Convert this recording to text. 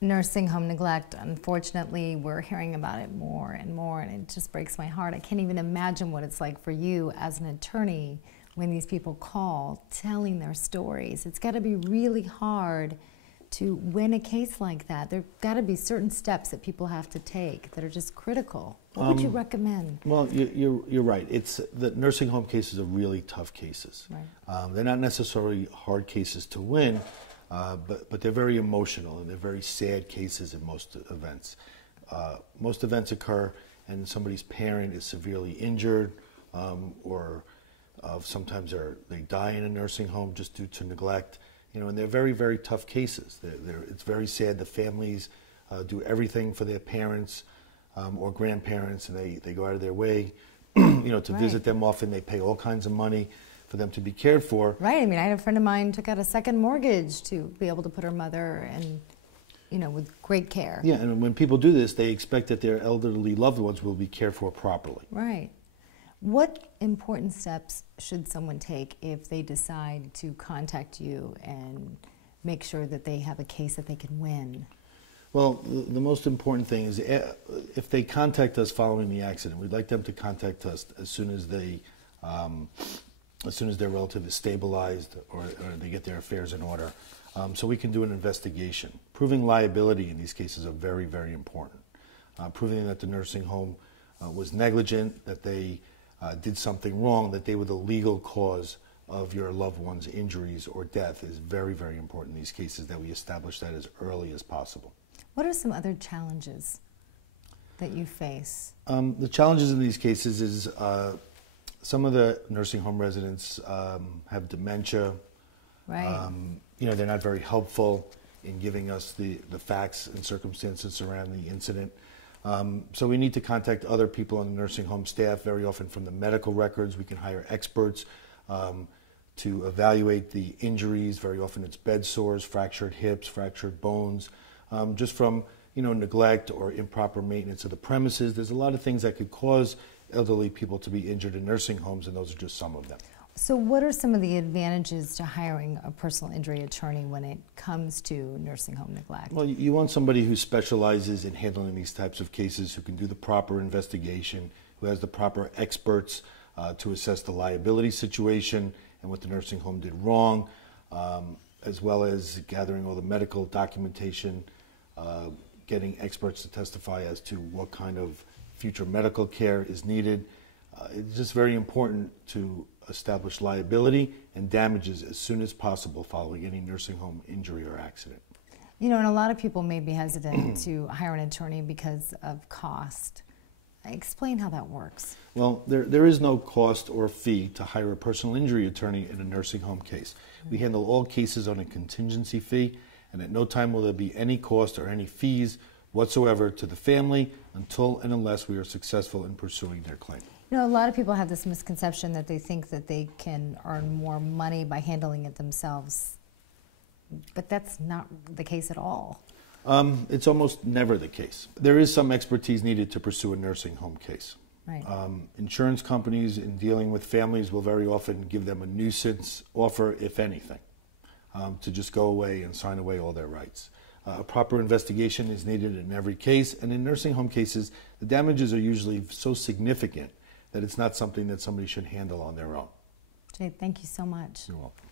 nursing home neglect, unfortunately, we're hearing about it more and more, and it just breaks my heart. I can't even imagine what it's like for you as an attorney when these people call telling their stories. It's got to be really hard to win a case like that. There've got to be certain steps that people have to take that are just critical. What would you recommend? Well, you're right. The nursing home cases are really tough cases. Right. They're not necessarily hard cases to win, but they're very emotional and they're very sad cases in most events. Most events occur and somebody's parent is severely injured, or sometimes they die in a nursing home just due to neglect. And they're very, very tough cases. It's very sad. The families do everything for their parents or grandparents, and they go out of their way, to visit them often. They pay all kinds of money for them to be cared for. Right. I mean, I had a friend of mine took out a second mortgage to be able to put her mother in, with great care. Yeah, and when people do this, they expect that their elderly loved ones will be cared for properly. Right. What important steps should someone take if they decide to contact you and make sure that they have a case that they can win? Well, the most important thing is if they contact us following the accident, we'd like them to contact us as soon as their relative is stabilized or they get their affairs in order, so we can do an investigation. Proving liability in these cases are very, very important. Proving that the nursing home was negligent, that they did something wrong, that they were the legal cause of your loved one's injuries or death is very, very important in these cases, that we establish that as early as possible. What are some other challenges that you face? The challenges in these cases is some of the nursing home residents have dementia. Right. They're not very helpful in giving us the facts and circumstances surrounding the incident. So we need to contact other people on the nursing home staff, very often from the medical records. We can hire experts to evaluate the injuries. Very often it's bed sores, fractured hips, fractured bones, just from neglect or improper maintenance of the premises. There's a lot of things that could cause elderly people to be injured in nursing homes, and those are just some of them. So what are some of the advantages to hiring a personal injury attorney when it comes to nursing home neglect? Well, you want somebody who specializes in handling these types of cases, who can do the proper investigation, who has the proper experts to assess the liability situation and what the nursing home did wrong, as well as gathering all the medical documentation, getting experts to testify as to what kind of future medical care is needed. It's just very important to establish liability and damages as soon as possible following any nursing home injury or accident. And a lot of people may be hesitant to hire an attorney because of cost. Explain how that works. Well, there is no cost or fee to hire a personal injury attorney in a nursing home case. We handle all cases on a contingency fee, and at no time will there be any cost or any fees whatsoever to the family until and unless we are successful in pursuing their claim. A lot of people have this misconception that they think that they can earn more money by handling it themselves, but that's not the case at all. It's almost never the case. There is some expertise needed to pursue a nursing home case. Right. Insurance companies, in dealing with families, will very often give them a nuisance offer, if anything, to just go away and sign away all their rights. A proper investigation is needed in every case, and in nursing home cases, the damages are usually so significant that it's not something that somebody should handle on their own. Jay, thank you so much. You're welcome.